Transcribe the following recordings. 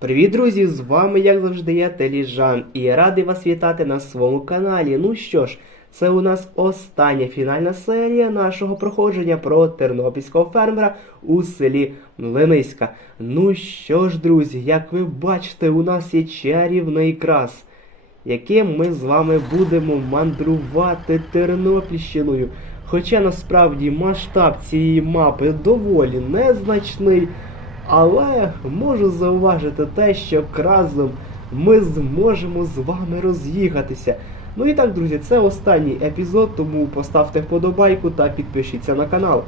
Привіт, друзі! З вами, як завжди, я Теліжан, і я радий вас вітати на своєму каналі. Ну що ж, це у нас остання фінальна серія нашого проходження про тернопільського фермера у селі Млиниська. Ну що ж, друзі, як ви бачите, у нас є чарівний крас, яким ми з вами будемо мандрувати Тернопільщиною. Хоча насправді масштаб цієї мапи доволі незначний. Але можу зауважити те, що разом ми зможемо з вами роз'їхатися. Ну і так, друзі, це останній епізод, тому поставте вподобайку та підпишіться на канал.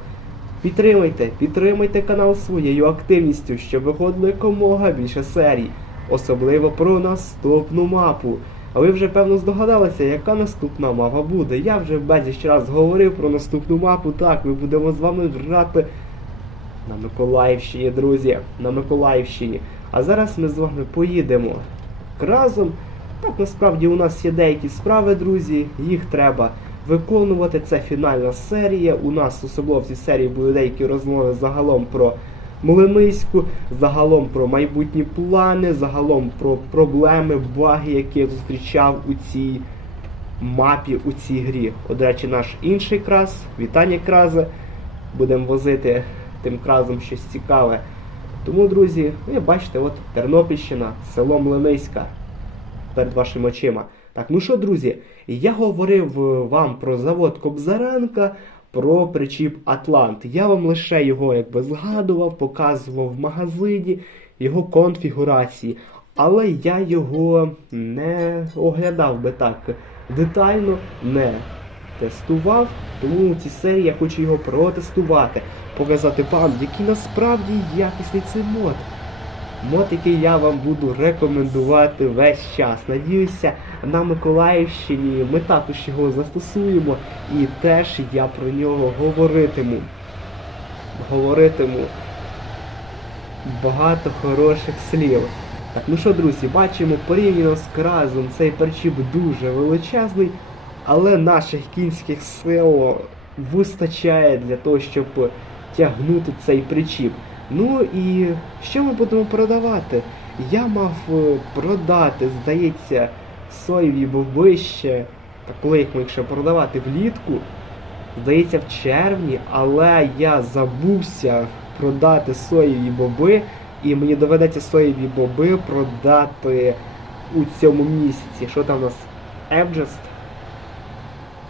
Підтримайте, підтримайте канал своєю активністю, щоб виходило якомога більше серій, особливо про наступну мапу. А ви вже певно здогадалися, яка наступна мапа буде. Я вже безліч раз говорив про наступну мапу. Так, ми будемо з вами грати на Миколаївщині, друзі, на Миколаївщині. А зараз ми з вами поїдемо разом. Так, насправді у нас є деякі справи, друзі, їх треба виконувати. Це фінальна серія. У нас особливо в цій серії будуть деякі розмови загалом про Млиниську, загалом про майбутні плани, загалом про проблеми, баги, які я зустрічав у цій мапі, у цій грі. От, до речі, наш інший крас, вітання кразе. Будемо возити тим кразом щось цікаве. Тому, друзі, ви бачите, от Тернопільщина, село Млиниська перед вашими очима. Так, ну що, друзі, я говорив е, вам про завод Кобзаренка, про причіп Атлант. Я вам лише його якби згадував, показував в магазині, його конфігурації. Але я його не оглядав би так детально, не тестував, тому у цій серії я хочу його протестувати, показати вам, який насправді якісний цей мод. Мод, який я вам буду рекомендувати весь час. Надіюся, на Миколаївщині ми також його застосуємо і теж я про нього говоритиму. Говоритиму багато хороших слів. Так, ну що, друзі, бачимо порівняно з кразом цей перчіп дуже величезний, але наших кінських сил вистачає для того, щоб тягнути цей причіп. Ну і що ми будемо продавати? Я мав е, продати, здається, соєві боби ще, та коли їх міг ще продавати влітку, здається, в червні, але я забувся продати соєві боби, і мені доведеться соєві боби продати у цьому місяці. Що там у нас? Евджест?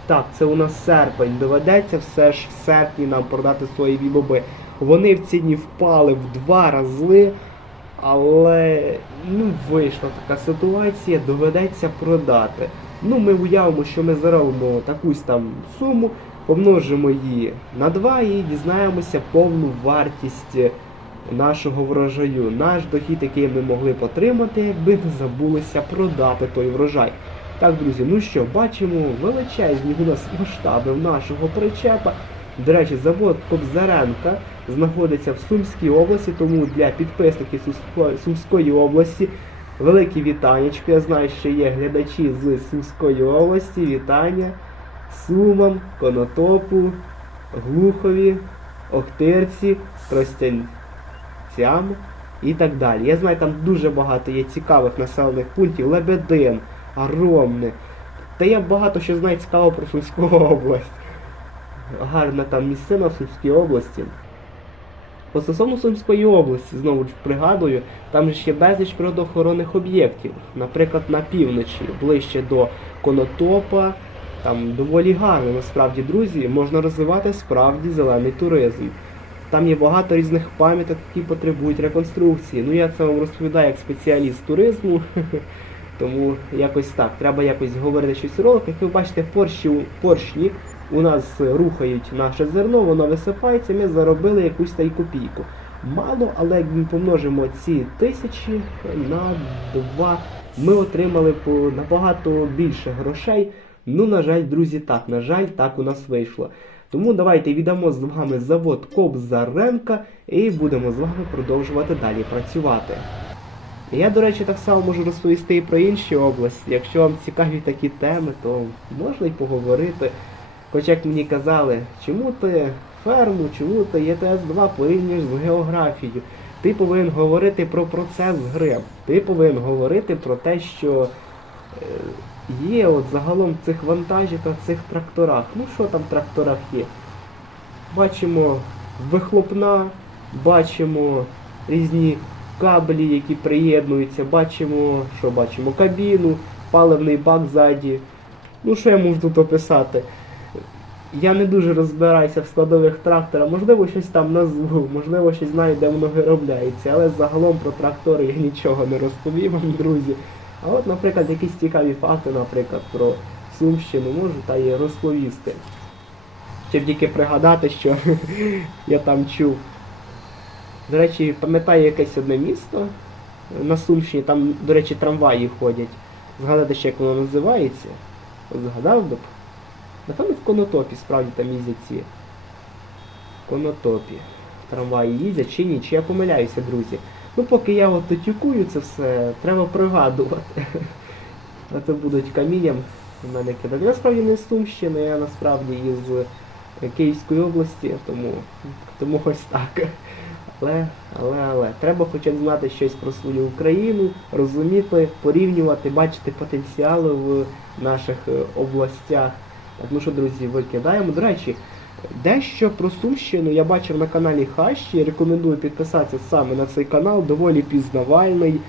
Так, це у нас серпень. Доведеться все ж в серпні нам продати соєві боби. Вони в ціні впали в два рази, але ну, вийшла така ситуація, доведеться продати. Ну, ми уявимо, що ми заробимо такусь там суму, помножимо її на 2 і дізнаємося повну вартість нашого врожаю, наш дохід, який ми могли б отримати, якби не забулися продати той врожай. Так, друзі, ну що, бачимо величезні у нас масштаби нашого причепа. До речі, завод Кобзаренка знаходиться в Сумській області, тому для підписників Сумської, області велике вітанечко. Я знаю, що є глядачі з Сумської області. Вітання Сумам, Конотопу, Глухові, Охтирці, Тростянцям і так далі. Я знаю, там дуже багато є цікавих населених пунктів. Лебедин, Ромни. Та я багато що знаю цікаво про Сумську область гарна там місцина в Сумській області. По стосовно Сумської області, знову ж пригадую, там ж є безліч природоохоронних об'єктів. Наприклад, на півночі, ближче до Конотопа, там доволі гарно, насправді, друзі, можна розвивати справді зелений туризм. Там є багато різних пам'яток, які потребують реконструкції. Ну я це вам розповідаю як спеціаліст туризму. Тому якось так. Треба якось говорити щось у. Як ви бачите, порші, поршні у нас рухають наше зерно, воно висипається, ми заробили якусь та й копійку. Мало, але як ми помножимо ці тисячі на два, ми отримали набагато більше грошей. Ну, на жаль, друзі, так, на жаль, так у нас вийшло. Тому давайте віддамо з вами завод Кобзаренка і будемо з вами продовжувати далі працювати. Я, до речі, так само можу розповісти і про інші області. Якщо вам цікаві такі теми, то можна й поговорити. Хоча як мені казали, чому ти ферму, чому ти ЄТС-2 порівнюєш з географією? Ти повинен говорити про процес гри. Ти повинен говорити про те, що е, є от загалом в цих вантажівках, в цих тракторах. Ну що там в тракторах є? Бачимо вихлопна, бачимо різні кабелі, які приєднуються, бачимо, що бачимо, кабіну, паливний бак ззаді. Ну що я можу тут описати? Я не дуже розбираюся в складових трактора, можливо, щось там назву, можливо, щось знаю, де воно виробляється, але загалом про трактори я нічого не розповім вам, друзі. А от, наприклад, якісь цікаві факти, наприклад, про Сумщину можу та й розповісти. Щоб тільки пригадати, що я там чув. До речі, пам'ятаю якесь одне місто на Сумщині, там, до речі, трамваї ходять. Згадати ще, як воно називається. От згадав б. Напевно, в Конотопі справді там їздять ці. В Конотопі. Трамваї їздять чи ні, чи я помиляюся, друзі. Ну поки я от тюкую це все, треба пригадувати. А то будуть камінням в мене кидати. Я насправді не з Сумщини, я насправді із е, Київської області, тому, тому ось так. Але, але, але, треба хоча б знати щось про свою Україну, розуміти, порівнювати, бачити потенціали в наших е, областях. Так, ну що, друзі, викидаємо. До речі, дещо про Сумщину я бачив на каналі Хащі. Рекомендую підписатися саме на цей канал, доволі пізнавальний.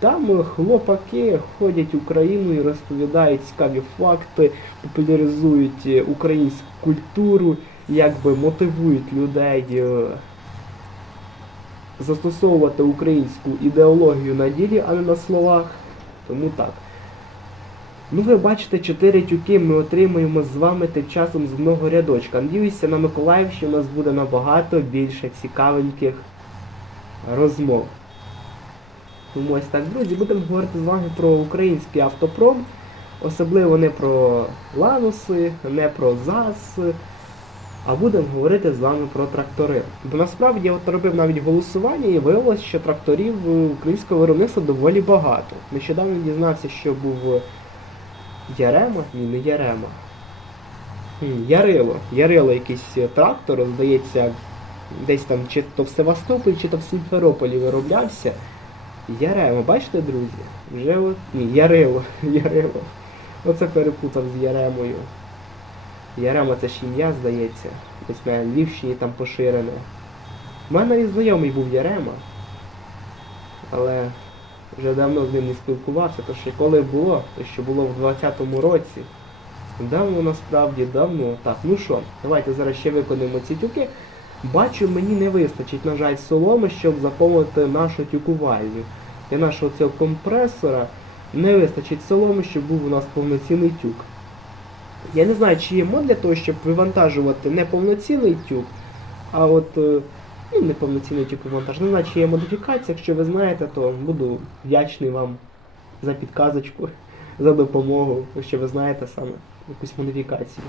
Там е, хлопаки ходять Україною, розповідають цікаві факти, популяризують е, українську культуру, якби мотивують людей застосовувати українську ідеологію на ділі, а не на словах. Тому так. Ну, ви бачите, чотири тюки ми отримуємо з вами тим часом з одного рядочка. Надіюся, на Миколаївщині у нас буде набагато більше цікавеньких розмов. Тому ось так, друзі, будемо говорити з вами про український автопром, особливо не про лануси, не про ЗАЗ, а будемо говорити з вами про трактори. Бо насправді я от робив навіть голосування і виявилося, що тракторів е, українського виробництва доволі багато. Нещодавно дізнався, що був Ярема? Ні, не Ярема. Ярило. Ярило якийсь е, трактор, здається, десь там чи то в Севастополі, чи то в Сімферополі вироблявся. Ярема, бачите, друзі? Вже от. Ні, Ярило. Ярило. Оце перепутав з Яремою. Ярема це ж ім'я, здається. Десь на Львівщині там поширене. У мене навіть знайомий був Ярема. Але вже давно з ним не спілкувався, то ще коли було, то що було в 20-му році. Давно насправді давно. Так, ну що, давайте зараз ще виконуємо ці тюки. Бачу, мені не вистачить, на жаль, соломи, щоб заповнити нашу тюкувальню. Для нашого цього компресора не вистачить соломи, щоб був у нас повноцінний тюк. Я не знаю, чи є мод для того, щоб вивантажувати не повноцінний тюк, а от е, ну, не повноцінний тюк вивантаж. Не знаю, чи є модифікація, якщо ви знаєте, то буду вдячний вам за підказочку, за допомогу, якщо ви знаєте саме якусь модифікацію.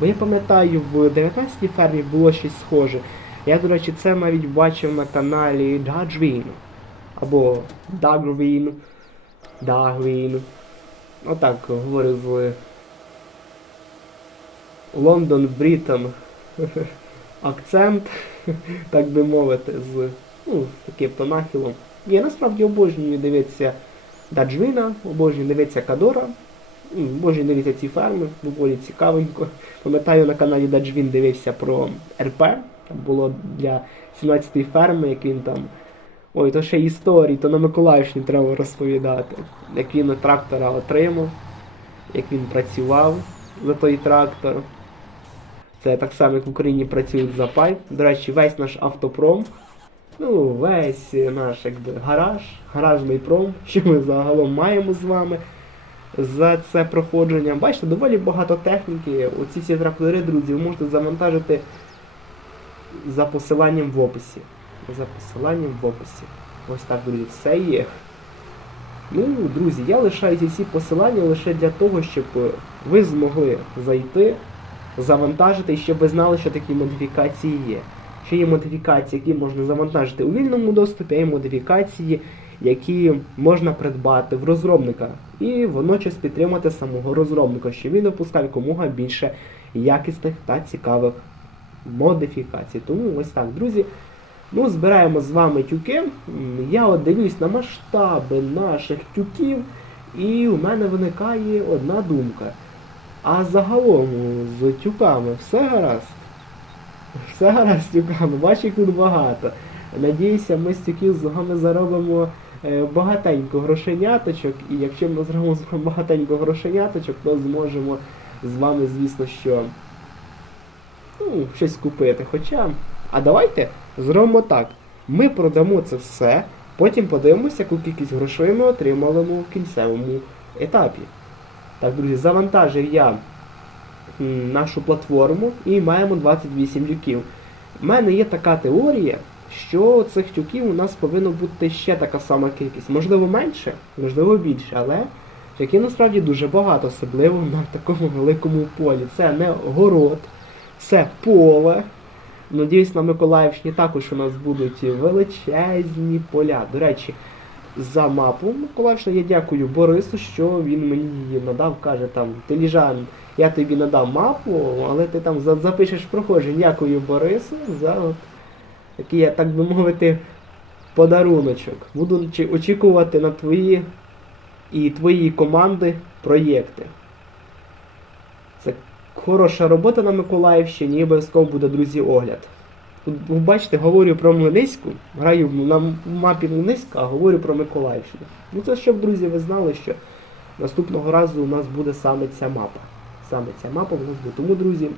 Бо я пам'ятаю, в 19-й фермі було щось схоже. Я, до речі, це навіть бачив на каналі Dodgewin. Або Dagwin. Dagwin. Отак говорю з Лондон Брітон акцент, так би мовити, з ну, таким тонахилом. Я насправді обожнюю дивитися Даджвіна, обожнюю дивитися Кадора, обожнюю дивитися ці ферми, доволі цікавенько. Пам'ятаю, на каналі Даджвін дивився про РП, там було для 17-ї ферми, як він там. Ой, то ще історії, то на Миколаївщині треба розповідати. Як він трактора отримав, як він працював за той трактор. Це так само, як в Україні працюють за пай. До речі, весь наш автопром, ну, весь наш якби, гараж, гаражний пром, що ми загалом маємо з вами за це проходження. Бачите, доволі багато техніки. Оці всі трактори, друзі, ви можете завантажити за посиланням в описі. За посиланням в описі. Ось так, друзі, все є. Ну, друзі, я лишаю ці всі посилання лише для того, щоб ви змогли зайти, завантажити щоб ви знали, що такі модифікації є. Що є модифікації, які можна завантажити у вільному доступі, а є модифікації, які можна придбати в розробника. І водночас підтримати самого розробника, щоб він випускав якомога більше якісних та цікавих модифікацій. Тому ось так, друзі. Ну, збираємо з вами тюки. Я от дивлюсь на масштаби наших тюків, і у мене виникає одна думка. А загалом з тюками все гаразд. Все гаразд тюками, бачу, їх тут багато. Надіюся, ми з тюків з вами заробимо е, багатенько грошеняточок, і якщо ми зробимо багатенько грошеняточок, то зможемо з вами, звісно, що ну, щось купити. Хоча, а давайте зробимо так. Ми продамо це все, потім подивимося, яку кількість грошей ми отримали в кінцевому етапі. Так, друзі, завантажив я нашу платформу і маємо 28 тюків. У мене є така теорія, що цих тюків у нас повинно бути ще така сама кількість. Можливо, менше, можливо більше, але тюків насправді дуже багато, особливо на такому великому полі. Це не город, це поле. Надіюсь, на Миколаївщині також у нас будуть величезні поля. До речі, за мапу Миколаївщини я дякую Борису, що він мені її надав. Каже там, Теліжан, я тобі надав мапу, але ти там запишеш проходження. Дякую Борису за от такий, так би мовити, подаруночок. Буду очікувати на твої і твої команди проєкти. Це хороша робота на Миколаївщині і обов'язково буде, друзі, огляд. Тут, ви бачите, говорю про Млиниську, граю на мапі Млиниська, а говорю про Миколаївщину. Ну це щоб, друзі, ви знали, що наступного разу у нас буде саме ця мапа. Саме ця мапа у нас буде. Тому, друзі,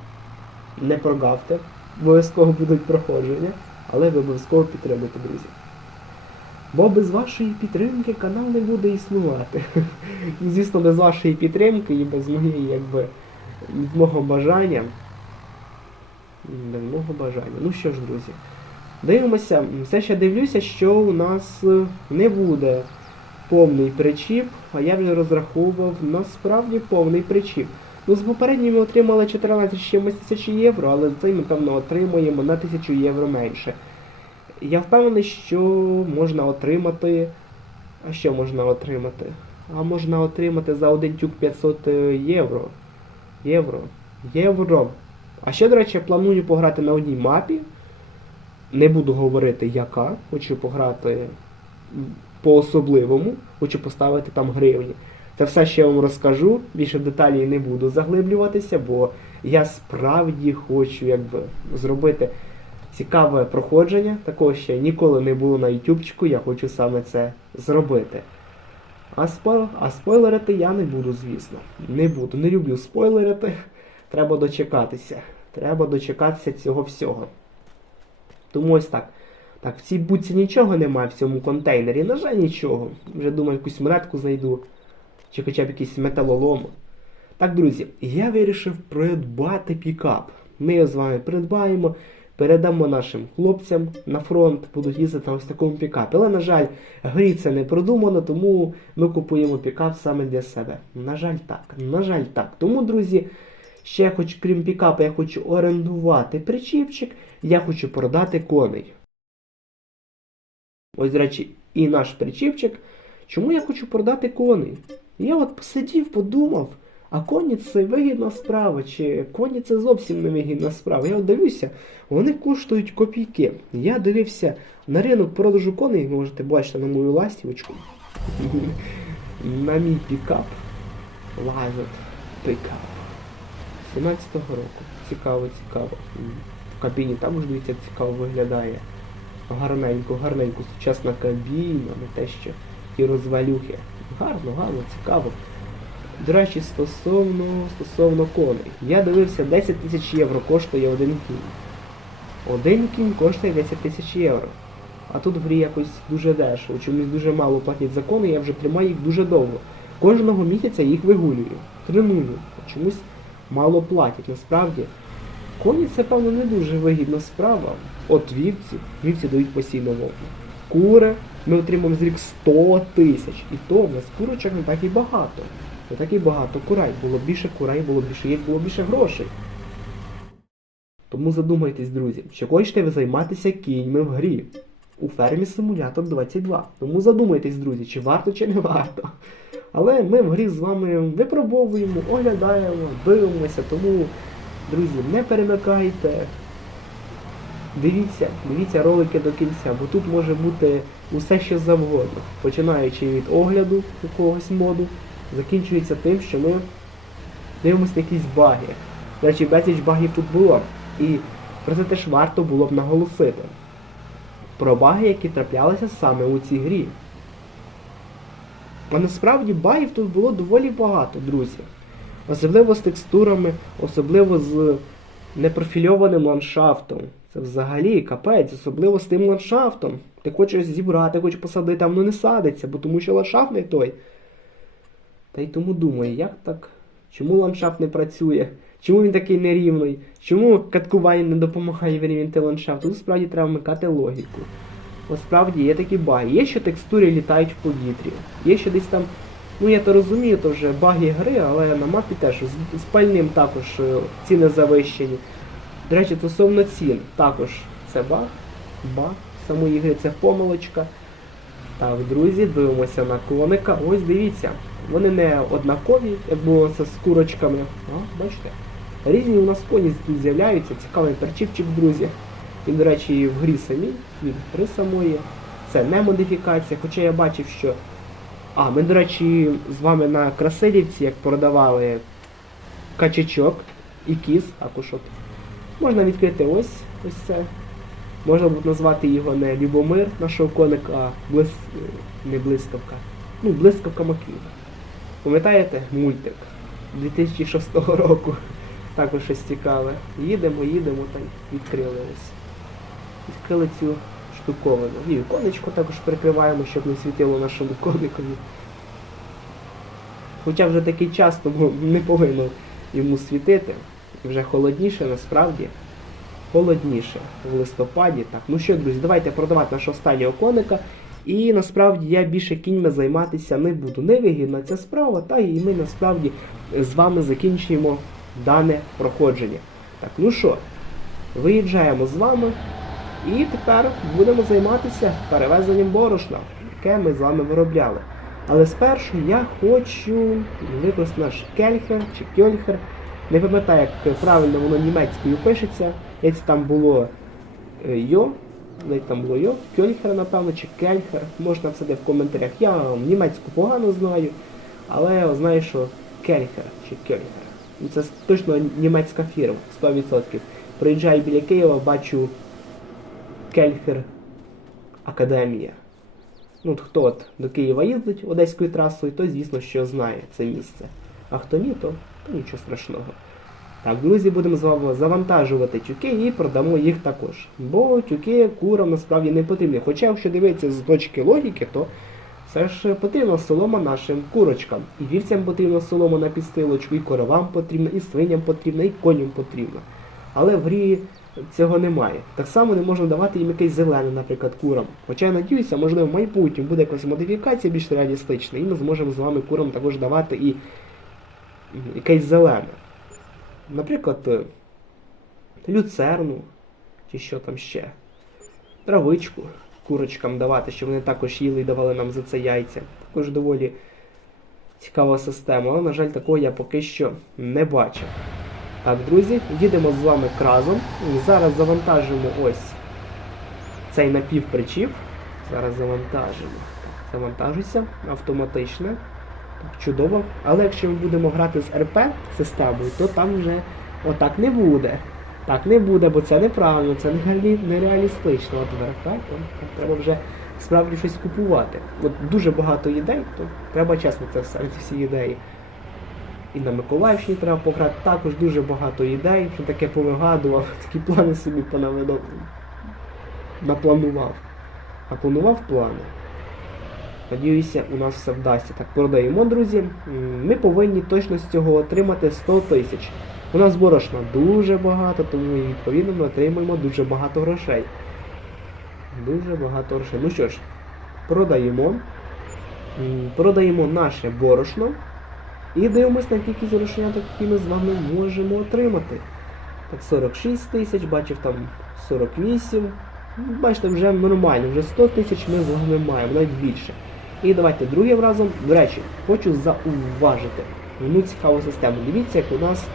не прогавте, обов'язково будуть проходження, але ви обов'язково підтримуйте, друзі. Бо без вашої підтримки канал не буде існувати. Ну, Звісно, без вашої підтримки і без моєї, якби, від мого бажання. Мого бажання. Ну що ж, друзі, дивимося. Все ще дивлюся, що у нас е, не буде повний причіп, а я вже розраховував насправді повний причіп. Ну, з попереднім ми отримали 14 з чимось тисяч євро, але цим ми певно отримуємо на 1000 євро менше. Я впевнений, що можна отримати. А що можна отримати? А можна отримати за один тюк 500 євро. Євро. Євро. А ще, до речі, я планую пограти на одній мапі. Не буду говорити яка. Хочу пограти по-особливому. Хочу поставити там гривні. Це все ще я вам розкажу. Більше в деталі не буду заглиблюватися, бо я справді хочу якби зробити цікаве проходження. Такого ще ніколи не було на ютубчику, я хочу саме це зробити. А, спо... а спойлерити я не буду, звісно. Не буду. Не люблю спойлерити. Треба дочекатися. Треба дочекатися цього всього. Тому ось так. Так, в цій будці нічого немає в цьому контейнері. На жаль, нічого. Вже думаю, якусь монетку знайду. Чи хоча б якийсь металолом. Так, друзі, я вирішив придбати пікап. Ми його з вами придбаємо, передамо нашим хлопцям на фронт, будуть їздити ось такому пікапі. Але, на жаль, грі це не продумано, тому ми купуємо пікап саме для себе. На жаль, так. На жаль, так. Тому, друзі, ще хоч крім пікапа, я хочу орендувати причіпчик, я хочу продати коней. Ось, речі, і наш причіпчик. Чому я хочу продати коней? Я от посидів, подумав, а коні це вигідна справа, чи коні це зовсім не вигідна справа. Я от дивлюся, вони коштують копійки. Я дивився на ринок продажу коней, можете бачити на мою ластівочку. На мій пікап. Лазер пікап. 17-го року. Цікаво, цікаво. В кабіні також дивіться, цікаво виглядає. Гарненько, гарненько, сучасна кабіна, не те що ті розвалюхи. Гарно, гарно, цікаво. До речі, стосовно, стосовно коней. Я дивився, 10 тисяч євро коштує один кінь. Один кінь коштує 10 тисяч євро. А тут в грі якось дуже дешево. Чомусь дуже мало платять за кони, я вже тримаю їх дуже довго. Кожного місяця їх вигулюю. Треную. Чомусь мало платять. Насправді, коні це, певно, не дуже вигідна справа. От вівці, вівці дають постійно вовну. Кури ми отримаємо з рік 100 тисяч. І то в нас курочок не так і багато. Не так і багато курай. Було більше курай, було більше є, було більше грошей. Тому задумайтесь, друзі, чи хочете ви займатися кіньми в грі у фермі Симулятор 22. Тому задумайтесь, друзі, чи варто, чи не варто. Але ми в грі з вами випробовуємо, оглядаємо, дивимося, тому, друзі, не перемикайте. Дивіться, дивіться ролики до кінця, бо тут може бути усе що завгодно. Починаючи від огляду якогось моду, закінчується тим, що ми дивимося на якісь баги. До речі, безліч багів тут було. І про це теж варто було б наголосити. Про баги, які траплялися саме у цій грі. А насправді багів тут було доволі багато, друзі. Особливо з текстурами, особливо з непрофільованим ландшафтом. Це взагалі капець, особливо з тим ландшафтом. Ти хочеш зібрати, хочеш посадити, а воно не садиться, бо тому що ландшафт не той. Та й тому думаю, як так? Чому ландшафт не працює? Чому він такий нерівний? Чому каткування не допомагає вирівняти ландшафт? Тут справді треба вмикати логіку. От справді є такі баги. Є що текстури літають в повітрі. Є що десь там. Ну я то розумію, то вже баги гри, але на мапі теж з, пальним також е, ціни завищені. До речі, стосовно цін, також це баг. Баг самої гри, це помилочка. Так, друзі, дивимося на коника. Ось дивіться. Вони не однакові, як було це з курочками. А, бачите? Різні у нас коні тут з'являються, цікавий перчипчик, друзі. Він, до речі, в грі самій, від гри самої. Це не модифікація, хоча я бачив, що. А, ми, до речі, з вами на Красилівці, як продавали качачок і кіз, от. Можна відкрити ось ось це. Можна б назвати його не Любомир, нашого коника, а блис... не блискавка. Ну, блискавка Маквіна. Пам'ятаєте мультик 2006 року? Також щось цікаве. Їдемо, їдемо та відкрили ось. Відкрили цю штуковину. І віконечко також прикриваємо, щоб не світило нашому коникові. Хоча вже такий час, тому не повинно йому світити. І Вже холодніше насправді. Холодніше в листопаді. Так, ну що, друзі, давайте продавати нашого останнього коника. І насправді я більше кіньми займатися не буду. Невигідна ця справа, та і ми насправді з вами закінчуємо дане проходження. Так, ну що, виїжджаємо з вами. І тепер будемо займатися перевезенням борошна, яке ми з вами виробляли. Але спершу я хочу використати наш кельхер чи кьольхер. Не пам'ятаю, як правильно воно німецькою пишеться. Десь там було е, йо, десь там було йо, кьольхер, напевно, чи кельхер. Можна написати в коментарях. Я німецьку погано знаю, але знаю, що кельхер чи кьольхер. Ну, Це точно німецька фірма, 100%. Приїжджаю біля Києва, бачу Кельхер Академія. Ну, хто от до Києва їздить Одеською трасою, той, звісно, що знає це місце. А хто ні, то, то нічого страшного. Так, друзі, будемо з вами завантажувати тюки і продамо їх також. Бо тюки курам насправді не потрібні. Хоча, якщо дивитися з точки логіки, то все ж потрібна солома нашим курочкам. І вівцям потрібна солома на підстилочку, і коровам потрібна, і свиням потрібна, і коням потрібна. Але в грі цього немає. Так само не можна давати їм якесь зелене, наприклад, курам. Хоча я надіюся, можливо, в майбутньому буде якась модифікація більш реалістична, і ми зможемо з вами курам також давати і якесь зелене. Наприклад, е, люцерну, чи що там ще. Травичку курочкам давати, щоб вони також їли і давали нам за це яйця. Також доволі цікава система, але, на жаль, такого я поки що не бачив. Так, друзі, їдемо з вами кразом. І зараз завантажимо ось цей напівпричіп. Зараз завантажимо. Завантажується автоматично. Так, чудово. Але якщо ми будемо грати з РП системою, то там вже отак не буде. Так не буде, бо це неправильно, це нереалістично. От РП, треба вже справді щось купувати. От дуже багато ідей, то треба чесно це всі ідеї. І на Миколаївщині треба пограти також дуже багато ідей, що таке повигадував, такі плани собі понавидав. Напланував. Напланував плани. Надіюся, у нас все вдасться. Так, продаємо, друзі. Ми повинні точно з цього отримати 100 тисяч. У нас борошна дуже багато, тому відповідно ми отримаємо дуже багато грошей. Дуже багато грошей. Ну що ж, продаємо. Продаємо наше борошно. І дивимось на кількість грошенят, які ми з вами можемо отримати. Так, 46 тисяч, бачив там 48. Ну, Бачите, вже нормально, вже 100 тисяч ми з вами маємо, навіть більше. І давайте другим разом. До речі, хочу зауважити одну цікаву систему. Дивіться, як у нас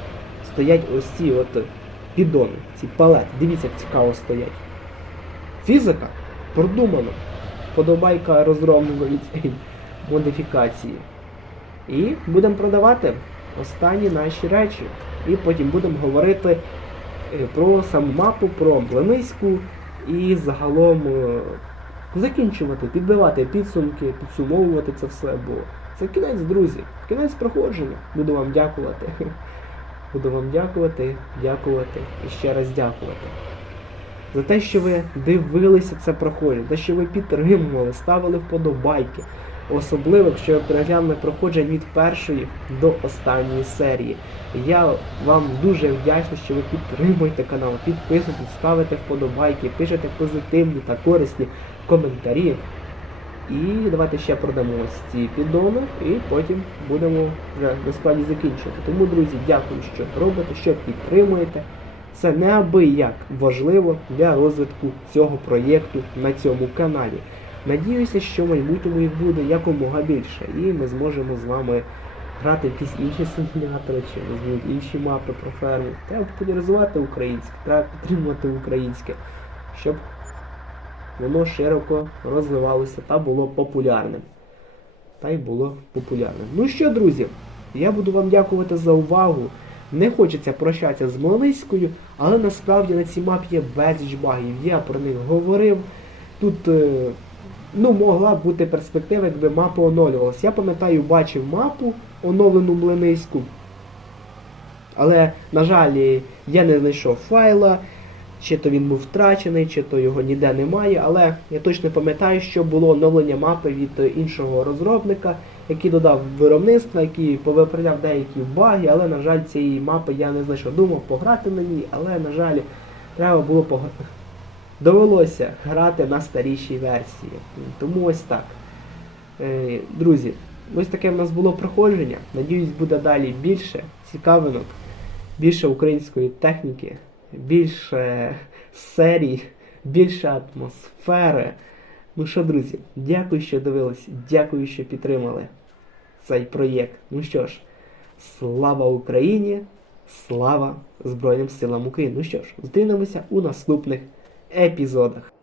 стоять ось ці от підони, ці палети. Дивіться, як цікаво стоять. Фізика продумано. Подобайка розробленої модифікації. І будемо продавати останні наші речі. І потім будемо говорити е, про саму мапу, про Млиниську і загалом е, закінчувати, підбивати підсумки, підсумовувати це все, бо це кінець, друзі, кінець проходження. Буду вам дякувати. Буду вам дякувати, дякувати і ще раз дякувати. За те, що ви дивилися це проходження, за те, що ви підтримували, ставили вподобайки. Особливо, якщо ви проходження від першої до останньої серії. Я вам дуже вдячний, що ви підтримуєте канал, підписуєтесь, ставите вподобайки, пишете позитивні та корисні коментарі. І давайте ще продамо ось ці піддони, і потім будемо вже насправді закінчувати. Тому, друзі, дякую, що робите, що підтримуєте. Це неабияк важливо для розвитку цього проєкту на цьому каналі. Надіюся, що в майбутньому їх буде якомога більше, і ми зможемо з вами грати в якісь інші симулятори, чи візьмуть інші мапи про ферму. Треба популяризувати українське, треба підтримувати українське, щоб воно широко розвивалося та було популярним. Та й було популярним. Ну що, друзі, я буду вам дякувати за увагу. Не хочеться прощатися з Малиською, але насправді на цій мапі є безліч багів. Я про них говорив. Тут е, ну, могла б бути перспектива, якби мапа оновлювалася. Я пам'ятаю, бачив мапу оновлену Млиниську. Але, на жаль, я не знайшов файла, чи то він був втрачений, чи то його ніде немає. Але я точно пам'ятаю, що було оновлення мапи від іншого розробника, який додав виробництва, який повиправляв деякі баги, але, на жаль, цієї мапи я не знайшов. Думав пограти на ній, але, на жаль, треба було пограти. Довелося грати на старішій версії. Тому ось так. Е, Друзі, ось таке в нас було проходження. Надіюсь, буде далі більше цікавинок, більше української техніки, більше серій, більше атмосфери. Ну що, друзі, дякую, що дивилися, дякую, що підтримали цей проєкт. Ну що ж, слава Україні! Слава Збройним силам України! Ну що ж, зустрінемося у наступних епізодах.